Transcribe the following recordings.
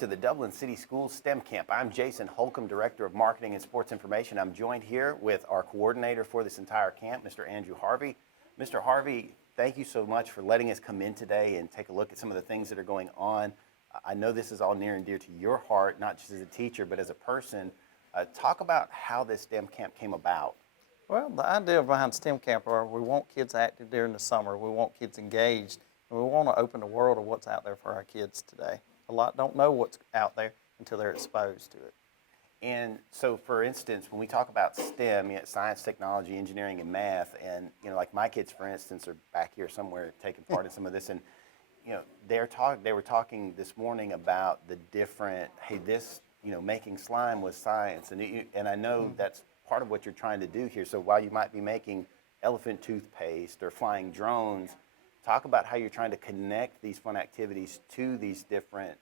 to the Dublin City Schools STEM Camp. I'm Jason Holcomb, Director of Marketing and Sports Information. I'm joined here with our coordinator for this entire camp, Mr. Andrew Harvey. Mr. Harvey, thank you so much for letting us come in today and take a look at some of the things that are going on. I know this is all near and dear to your heart, not just as a teacher, but as a person. Talk about how this STEM camp came about. Well, the idea behind STEM Camp are we want kids active during the summer, we want kids engaged, and we want to open the world of what's out there for our kids today. A lot don't know what's out there until they're exposed to it. And so, for instance, when we talk about STEM, science, technology, engineering, and math, and like my kids, for instance, are back here somewhere taking part in some of this, and they were talking this morning about the different, hey, this, making slime was science, and I know that's part of what you're trying to do here. So while you might be making elephant toothpaste or flying drones, talk about how you're trying to connect these fun activities to these different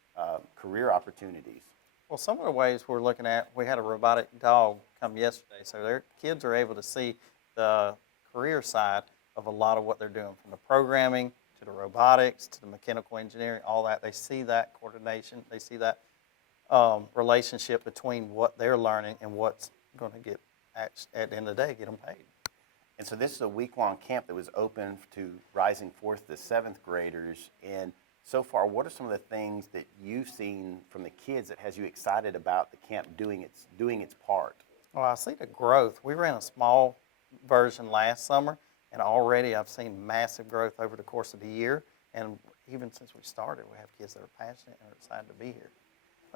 career opportunities. Well, some of the ways we're looking at, we had a robotic dog come yesterday, so their kids are able to see the career side of a lot of what they're doing, from the programming to the robotics to the mechanical engineering, all that. They see that coordination, they see that relationship between what they're learning and what's going to get at the end of the day, get them paid. And so this is a week-long camp that was open to rising fourth to seventh graders. And so far, what are some of the things that you've seen from the kids that has you excited about the camp doing its part? Well, I see the growth. We ran a small version last summer, and already I've seen massive growth over the course of the year. And even since we started, we have kids that are passionate and are excited to be here.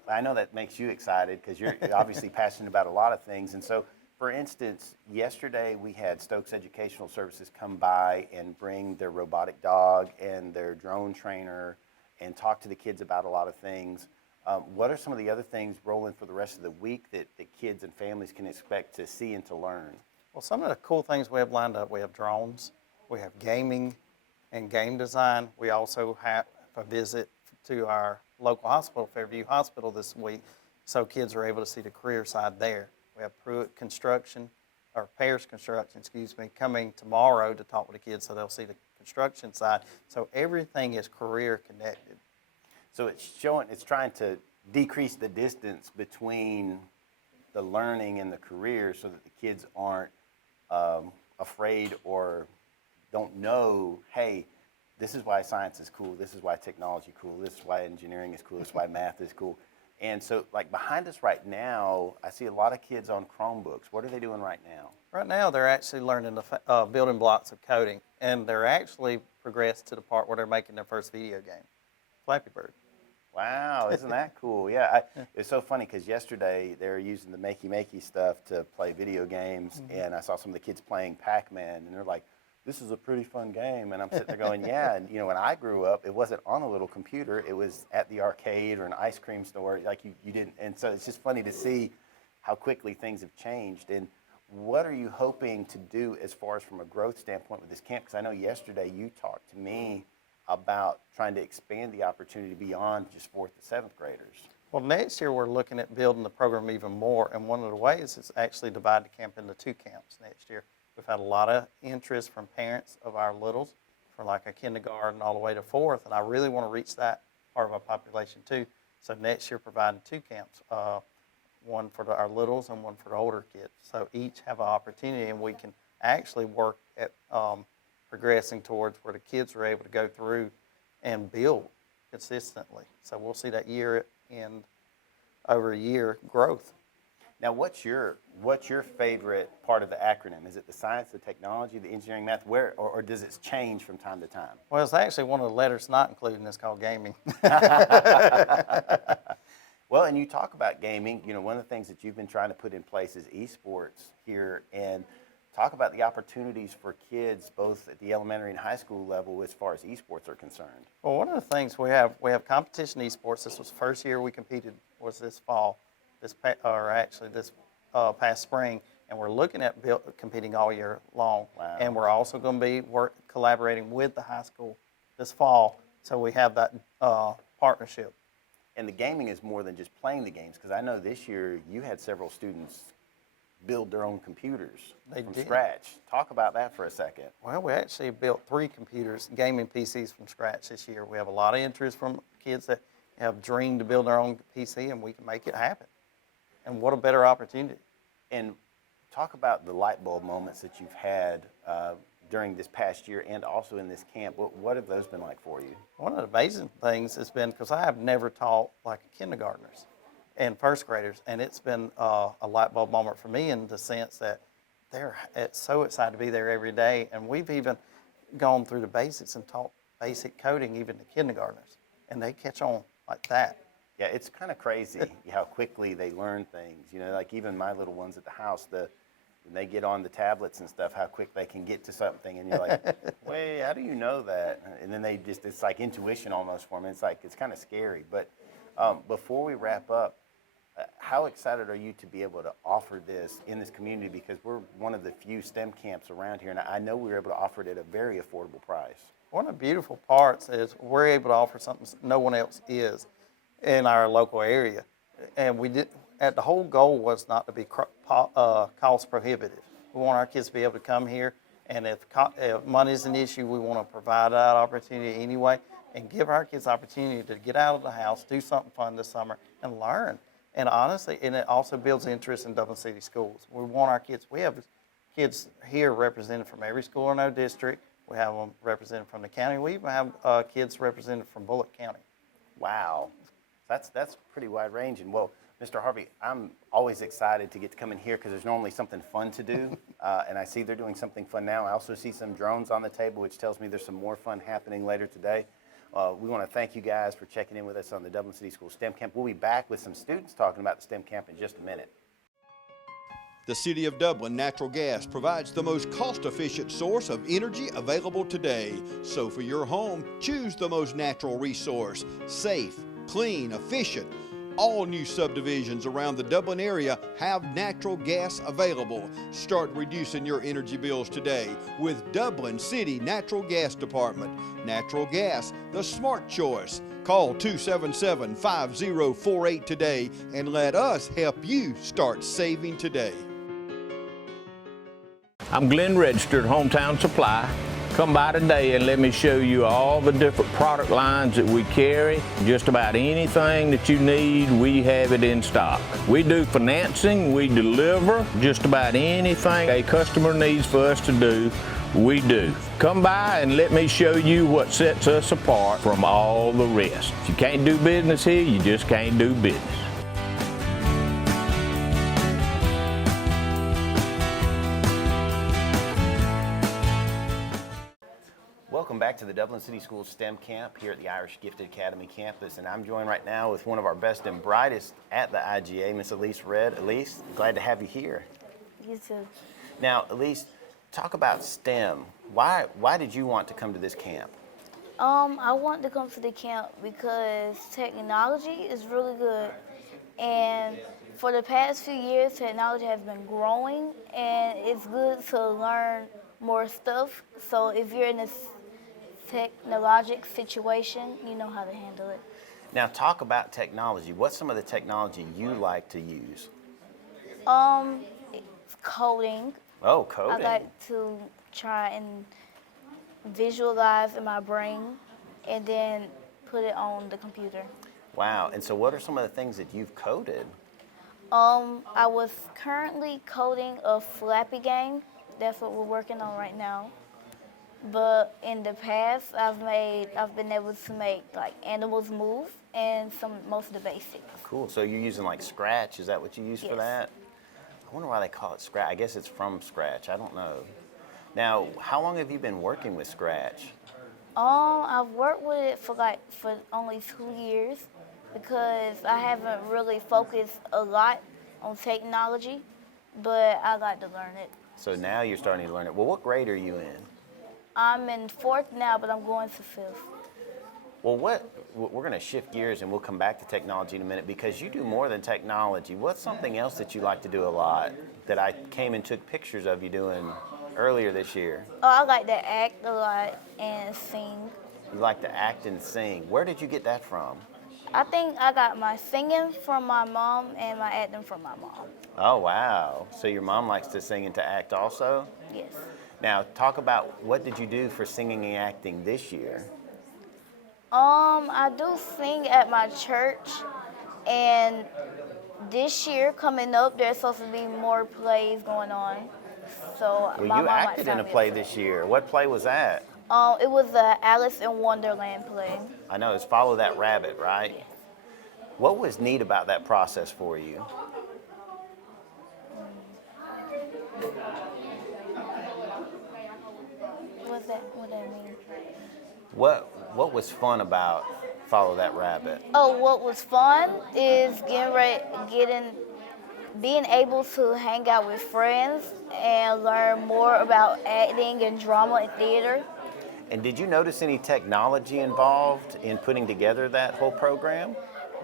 I know that makes you excited because you're obviously passionate about a lot of things. And so, for instance, yesterday we had Stokes Educational Services come by and bring their robotic dog and their drone trainer and talk to the kids about a lot of things. What are some of the other things rolling for the rest of the week that kids and families can expect to see and to learn? Well, some of the cool things we have lined up, we have drones, we have gaming and game design. We also have a visit to our local hospital, Fairview Hospital, this week, so kids are able to see the career side there. We have Pruitt Construction, or Pearce Construction, coming tomorrow to talk with the kids, so they'll see the construction side. So everything is career connected. So it's trying to decrease the distance between the learning and the career so that the kids aren't afraid or don't know, hey, this is why science is cool, this is why technology is cool, this is why engineering is cool, this is why math is cool. And so, like, behind us right now, I see a lot of kids on Chromebooks. What are they doing right now? Right now, they're actually learning the building blocks of coding, and they're actually progressed to the part where they're making their first video game, Flappy Bird. Wow, isn't that cool? Yeah, it's so funny because yesterday they were using the makey stuff to play video games, and I saw some of the kids playing Pac-Man, and they're like, this is a pretty fun game. And I'm sitting there going, yeah. And, when I grew up, it wasn't on a little computer. It was at the arcade or an ice cream store. Like, you didn't. And so it's just funny to see how quickly things have changed. And what are you hoping to do as far as from a growth standpoint with this camp? Because I know yesterday you talked to me about trying to expand the opportunity beyond just fourth to seventh graders. Well, next year we're looking at building the program even more. And one of the ways is actually divide the camp into two camps next year. We've had a lot of interest from parents of our littles, from like a kindergarten all the way to fourth, and I really want to reach that part of our population too. So next year, providing two camps, one for our littles and one for the older kids. So each have an opportunity, and we can actually work at progressing towards where the kids are able to go through and build consistently. So we'll see that year and over a year growth. Now, what's your favorite part of the acronym? Is it the science, the technology, the engineering, math? Or does it change from time to time? Well, it's actually one of the letters not included, and it's called gaming. Well, and you talk about gaming. One of the things that you've been trying to put in place is esports here, and talk about the opportunities for kids both at the elementary and high school level as far as esports are concerned. Well, one of the things we have competition esports. This was the first year we competed was this fall. This past spring, and we're looking at competing all year long. Wow. And we're also going to be collaborating with the high school this fall, so we have that partnership. And the gaming is more than just playing the games, because I know this year you had several students build their own computers from scratch. Talk about that for a second. Well, we actually built 3 gaming PCs from scratch this year. We have a lot of interest from kids that have dreamed to build their own PC, and we can make it happen. And what a better opportunity. And talk about the light bulb moments that you've had during this past year and also in this camp. What have those been like for you? One of the amazing things has been, because I have never taught like kindergartners and first graders, and it's been a light bulb moment for me in the sense that they're so excited to be there every day. And we've even gone through the basics and taught basic coding even to kindergartners, and they catch on like that. Yeah, it's kind of crazy how quickly they learn things. You know, like even my little ones at the house, when they get on the tablets and stuff, how quick they can get to something, and you're like, wait, how do you know that? And then it's like intuition almost for them. It's kind of scary. But before we wrap up, how excited are you to be able to offer this in this community? Because we're one of the few STEM camps around here, and I know we were able to offer it at a very affordable price. One of the beautiful parts is we're able to offer something no one else is in our local area. And the whole goal was not to be cost prohibitive. We want our kids to be able to come here, and if money is an issue, we want to provide that opportunity anyway and give our kids the opportunity to get out of the house, do something fun this summer, and learn. And honestly, and it also builds interest in Dublin City schools. We want our kids, we have kids here represented from every school in our district. We have them represented from the county. We even have kids represented from Bullock County. Wow, that's pretty wide ranging. Well, Mr. Harvey, I'm always excited to get to come in here because there's normally something fun to do, and I see they're doing something fun now. I also see some drones on the table, which tells me there's some more fun happening later today. We want to thank you guys for checking in with us on the Dublin City School STEM Camp. We'll be back with some students talking about the STEM Camp in just a minute. The City of Dublin Natural Gas provides the most cost-efficient source of energy available today. So for your home, choose the most natural resource. Safe, clean, efficient. All new subdivisions around the Dublin area have natural gas available. Start reducing your energy bills today with Dublin City Natural Gas Department. Natural gas, the smart choice. Call 277-5048 today and let us help you start saving today. I'm Glenn Registered, Hometown Supply. Come by today and let me show you all the different product lines that we carry. Just about anything that you need, we have it in stock. We do financing, we deliver just about anything a customer needs for us to do, we do. Come by and let me show you what sets us apart from all the rest. If you can't do business here, you just can't do business. Welcome back to the Dublin City Schools STEM Camp here at the Irish Gifted Academy campus, and I'm joined right now with one of our best and brightest at the IGA, Miss Ilyse Red. Ilyse, glad to have you here. You too. Now, Ilyse, talk about STEM. Why did you want to come to this camp? I want to come to the camp because technology is really good, and for the past few years, technology has been growing, and it's good to learn more stuff. So if you're in a technologic situation, you know how to handle it. Now, talk about technology. What's some of the technology you like to use? It's coding. Oh, coding. I like to try and visualize in my brain and then put it on the computer. Wow. And so what are some of the things that you've coded? I was currently coding a Flappy game. That's what we're working on right now. But in the past, I've been able to make like animals move and most of the basics. Cool. So you're using like Scratch? Is that what you use for Yes. that? I wonder why they call it Scratch. I guess it's from Scratch. I don't know. Now, how long have you been working with Scratch? I've worked with it for only 2 years because I haven't really focused a lot on technology, but I like to learn it. So now you're starting to learn it. Well, what grade are you in? I'm in 4th now, but I'm going to 5th. Well, we're going to shift gears and we'll come back to technology in a minute because you do more than technology. What's something else that you like to do a lot that I came and took pictures of you doing earlier this year? Oh, I like to act a lot and sing. You like to act and sing. Where did you get that from? I think I got my singing from my mom and my acting from my mom. Oh, wow. So your mom likes to sing and to act also? Yes. Now, talk about what did you do for singing and acting this year? I do sing at my church, and this year coming up, there's supposed to be more plays going on. So Well, my you mom might acted in sign a me play up. this year. What play was that? It was the Alice in Wonderland play. I know, it's Follow That Rabbit, right? Yes. What was neat about that process for you? What that mean? What was fun about Follow That Rabbit? Oh, what was fun is being able to hang out with friends and learn more about acting and drama and theater. And did you notice any technology involved in putting together that whole program?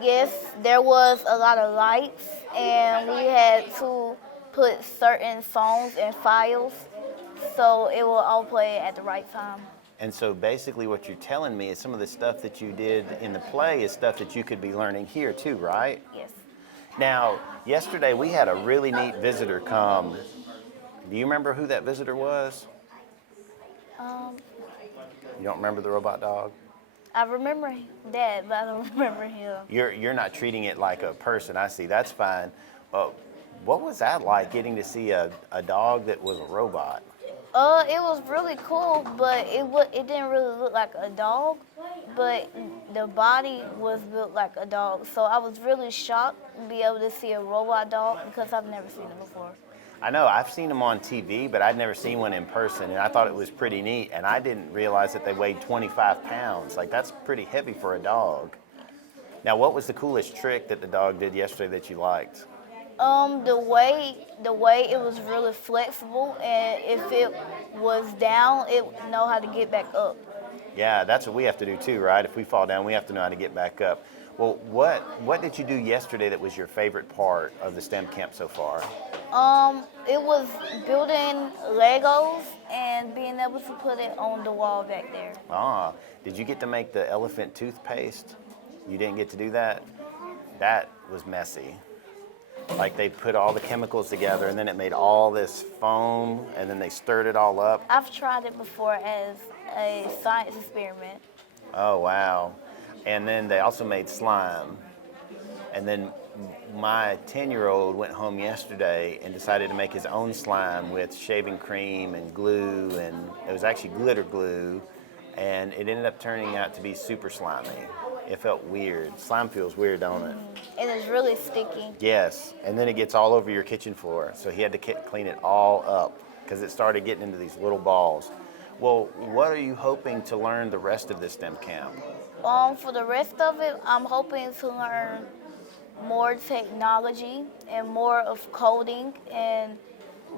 Yes, there was a lot of lights, and we had to put certain songs in files so it will all play at the right time. And so basically what you're telling me is some of the stuff that you did in the play is stuff that you could be learning here too, right? Yes. Now, yesterday we had a really neat visitor come. Do you remember who that visitor was? You don't remember the robot dog? I remember that, but I don't remember him. You're not treating it like a person, I see, that's fine. What was that like, getting to see a dog that was a robot? It was really cool, but it didn't really look like a dog, but the body was built like a dog. So I was really shocked to be able to see a robot dog because I've never seen it before. I know, I've seen them on TV, but I'd never seen one in person, and I thought it was pretty neat, and I didn't realize that they weighed 25 pounds. Like, that's pretty heavy for a dog. Now, what was the coolest trick that the dog did yesterday that you liked? The way it was really flexible, and if it was down, it would know how to get back up. Yeah, that's what we have to do too, right? If we fall down, we have to know how to get back up. Well, what did you do yesterday that was your favorite part of the STEM camp so far? It was building Legos and being able to put it on the wall back there. Ah, did you get to make the elephant toothpaste? You didn't get to do that? That was messy. Like, they put all the chemicals together and then it made all this foam and then they stirred it all up. I've tried it before as a science experiment. Oh, wow. And then they also made slime. And then my 10-year-old went home yesterday and decided to make his own slime with shaving cream and glue, and it was actually glitter glue, and it ended up turning out to be super slimy. It felt weird. Slime feels weird, don't it? And it's really sticky. Yes, and then it gets all over your kitchen floor. So he had to clean it all up because it started getting into these little balls. Well, what are you hoping to learn the rest of this STEM camp? For the rest of it, I'm hoping to learn more technology and more of coding and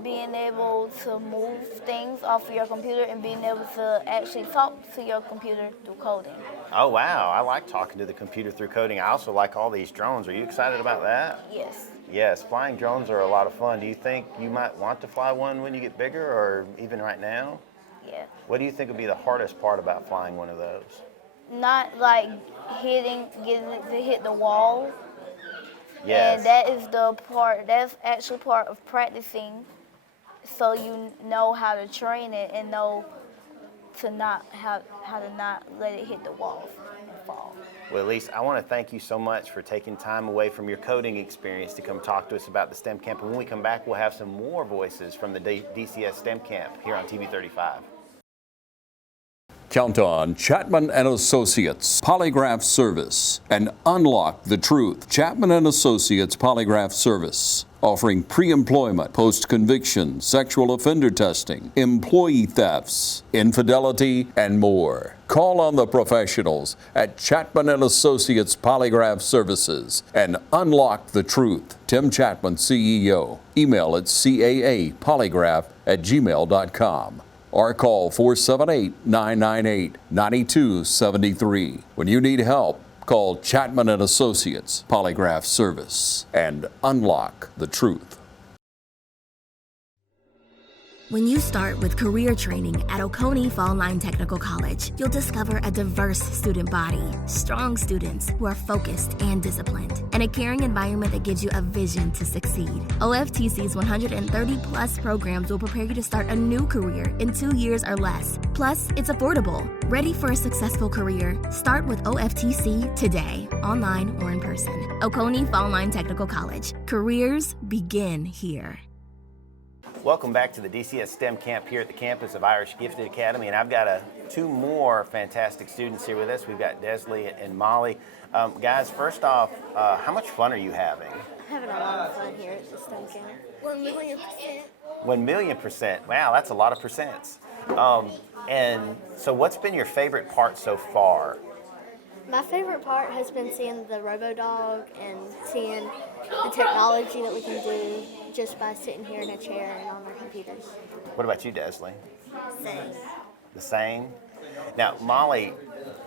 being able to move things off of your computer and being able to actually talk to your computer through coding. Oh, wow. I like talking to the computer through coding. I also like all these drones. Are you excited about that? Yes. Yes, flying drones are a lot of fun. Do you think you might want to fly one when you get bigger or even right now? Yeah. What do you think would be the hardest part about flying one of those? Not like getting it to hit the wall. Yes. And that's actually part of practicing, so you know how to train it and know to not how to not let it hit the walls and fall. Well, Ilyse, I want to thank you so much for taking time away from your coding experience to come talk to us about the STEM camp. And when we come back, we'll have some more voices from the DCS STEM camp here on TV 35. Count on Chapman & Associates Polygraph Service and unlock the truth. Chapman & Associates Polygraph Service, offering pre-employment, post-conviction, sexual offender testing, employee thefts, infidelity, and more. Call on the professionals at Chapman & Associates Polygraph Services and unlock the truth. Tim Chapman, CEO. Email at caapolygraph@gmail.com. or call 478-998-9273. When you need help, call Chapman & Associates Polygraph Service and unlock the truth. When you start with career training at Oconee Fall Line Technical College, you'll discover a diverse student body, strong students who are focused and disciplined, and a caring environment that gives you a vision to succeed. OFTC's 130-plus programs will prepare you to start a new career in 2 years or less. Plus, it's affordable. Ready for a successful career? Start with OFTC today, online or in person. Oconee Fall Line Technical College. Careers begin here. Welcome back to the DCS STEM Camp here at the campus of Irish Gifted Academy, and I've got two more fantastic students here with us. We've got Desley and Molly. Guys, first off, how much fun are you having? Having a lot of fun here at the STEM Camp. 1,000,000%. 1,000,000%. Wow, that's a lot of percents. And so what's been your favorite part so far? My favorite part has been seeing the RoboDog and seeing the technology that we can do just by sitting here in a chair and on our computers. What about you, Desley? Same. The same? Now, Molly,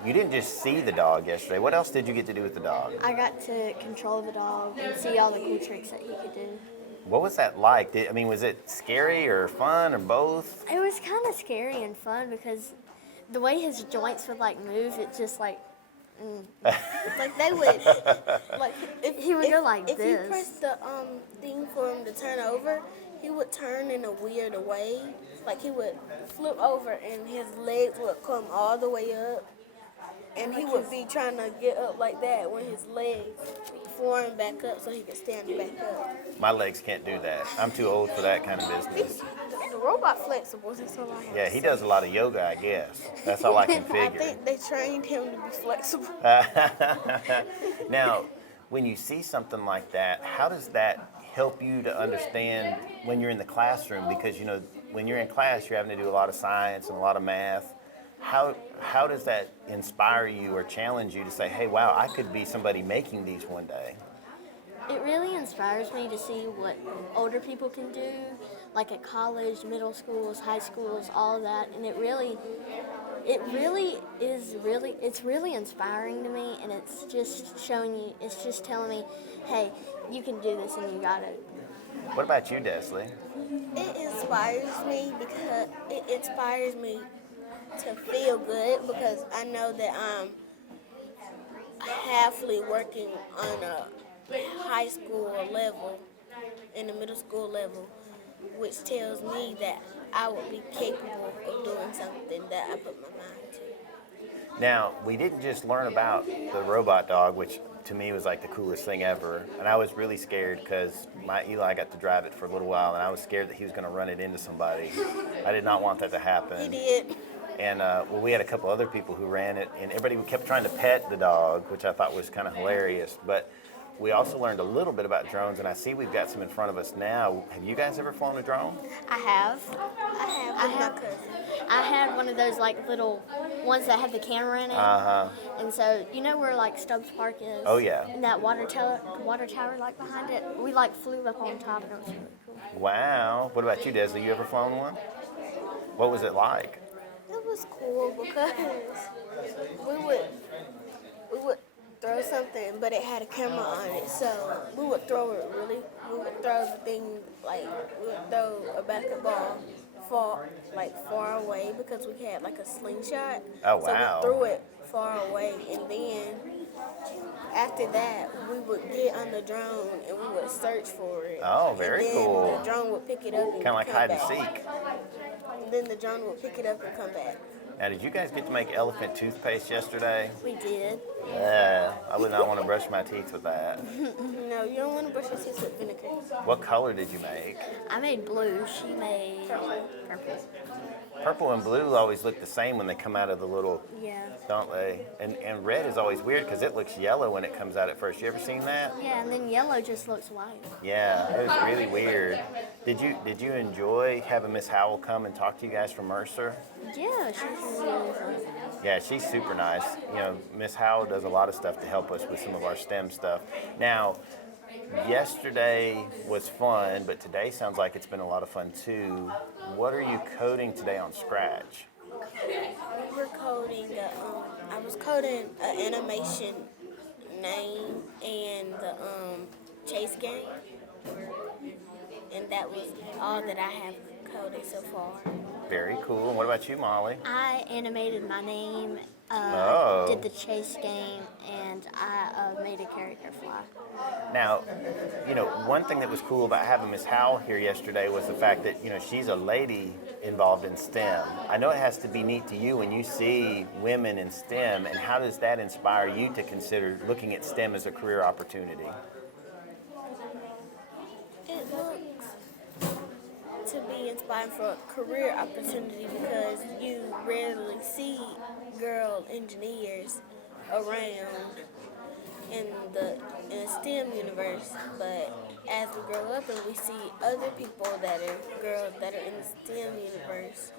you didn't just see the dog yesterday. What else did you get to do with the dog? I got to control the dog and see all the cool tricks that he could do. What was that like? Was it scary or fun or both? It was kind of scary and fun because the way his joints would move, it's just like, Like they would, like if he would go like if this. you press the thing for him to turn over, he would turn in a weird way. Like he would flip over and his legs would come all the way up, and he would be trying to get up like that when his legs form back up so he could stand back up. My legs can't do that. I'm too old for that kind of business. The robot flexible, that's all I have. Yeah, he does a lot of yoga, I guess. That's all I can I figure. think they trained him to be flexible. Now, when you see something like that, how does that help you to understand when you're in the classroom? Because, when you're in class, you're having to do a lot of science and a lot of math. How does that inspire you or challenge you to say, hey, wow, I could be somebody making these one day? It really inspires me to see what older people can do, like at college, middle schools, high schools, all of that. And it's really inspiring to me, and it's just it's just telling me, hey, you can do this and you got it. What about you, Desley? It inspires me because it inspires me to feel good because I know that I'm halfway working on a high school level and the middle school level, which tells me that I will be capable of doing something that I put my mind to. Now, we didn't just learn about the robot dog, which to me was like the coolest thing ever, and I was really scared because my Eli got to drive it for a little while, and I was scared that he was going to run it into somebody. I did not want that to happen. He did. And we had a couple other people who ran it, and everybody kept trying to pet the dog, which I thought was kind of hilarious. But we also learned a little bit about drones, and I see we've got some in front of us now. Have you guys ever flown a drone? I have. I I had one of those little ones that have the camera in it. And so where Stubbs Park is? Oh, yeah. And that water tower behind it, we flew up on top, and it was really cool. Wow. What about you, Desley? You ever flown one? What was it like? It was cool because we would throw something, but it had a camera on it, so we would throw the thing we would throw a basketball far away because we had a slingshot. Oh, wow. So we threw it far away, and then after that we would get on the drone and we would search for it. Oh, very and then cool. The drone would pick it up and Kind of like come hide and back. seek. And then the drone would pick it up and come back. Now, did you guys get to make elephant toothpaste yesterday? We did. Yeah, I would not want to brush my teeth with that. No, you don't want to brush your teeth with vinegar. What color did you make? I made blue. She made purple. Purple and blue always look the same when they come out of the little, Yeah. don't they? And red is always weird because it looks yellow when it comes out at first. You ever seen that? Yeah, and then yellow just looks white. Yeah, it was really weird. Did you enjoy having Miss Howell come and talk to you guys from Mercer? Yeah, she's really fun. Yeah, she's super nice. Miss Howell does a lot of stuff to help us with some of our STEM stuff. Now, yesterday was fun, but today sounds like it's been a lot of fun too. What are you coding today on Scratch? We're coding. I was coding an animation name and the chase game, and that was all that I have holiday so far. Very cool. And what about you, Molly? I animated my name, Oh. did the chase game, and I made a character fly. Now, one thing that was cool about having Miss Howell here yesterday was the fact that, she's a lady involved in STEM. I know it has to be neat to you when you see women in STEM, and how does that inspire you to consider looking at STEM as a career opportunity? It looks to be inspiring for a career opportunity because you rarely see girl engineers around in the STEM universe, but as we grow up and we see other people that are girls that are in the STEM universe,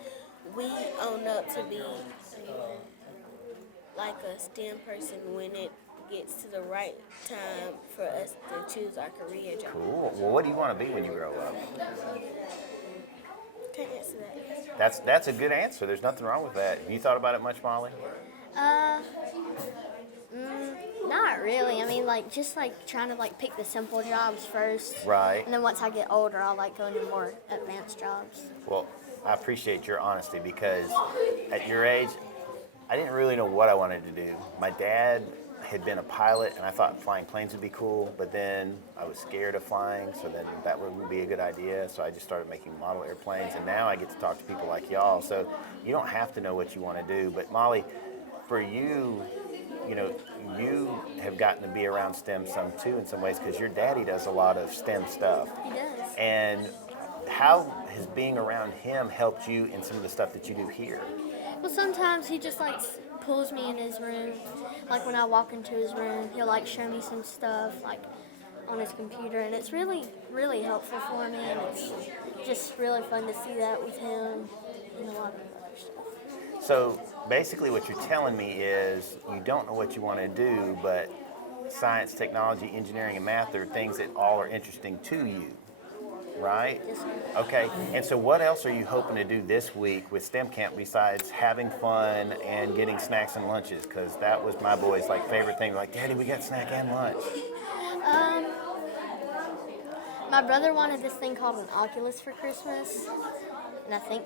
we own up to be like a STEM person when it gets to the right time for us to choose our career job. Cool. Well, what do you want to be when you grow up? Can't answer that. That's a good answer. There's nothing wrong with that. Have you thought about it much, Molly? Not really. I mean, just trying to pick the simple jobs first. Right. And then once I get older, I'll go into more advanced jobs. Well, I appreciate your honesty because at your age, I didn't really know what I wanted to do. My dad had been a pilot, and I thought flying planes would be cool, but then I was scared of flying, so then that wouldn't be a good idea, so I just started making model airplanes, and now I get to talk to people like y'all, so you don't have to know what you want to do. But Molly, for you, you have gotten to be around STEM some too in some ways because your daddy does a lot of STEM stuff. He does. And how has being around him helped you in some of the stuff that you do here? Well, sometimes he just pulls me in his room. When I walk into his room, he'll show me some stuff on his computer, and it's really, really helpful for me, and it's just really fun to see that with him and a lot of other stuff. So basically what you're telling me is you don't know what you want to do, but science, technology, engineering, and math are things that all are interesting to you, right? Yes, sir. Okay, and so what else are you hoping to do this week with STEM Camp besides having fun and getting snacks and lunches? Because that was my boys' favorite thing. Daddy, we got snack and lunch. My brother wanted this thing called an Oculus for Christmas, and I think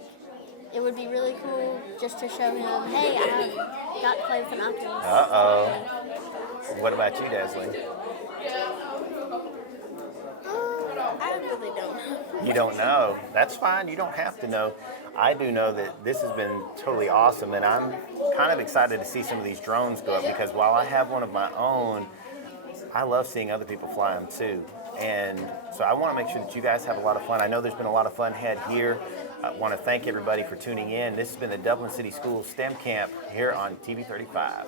it would be really cool just to show him, hey, I got to play with an Oculus. Uh-oh. What about you, Desley? I really don't know. You don't know. That's fine. You don't have to know. I do know that this has been totally awesome, and I'm kind of excited to see some of these drones go up because while I have one of my own, I love seeing other people fly them too. And so I want to make sure that you guys have a lot of fun. I know there's been a lot of fun had here. I want to thank everybody for tuning in. This has been the Dublin City Schools STEM Camp here on TV 35.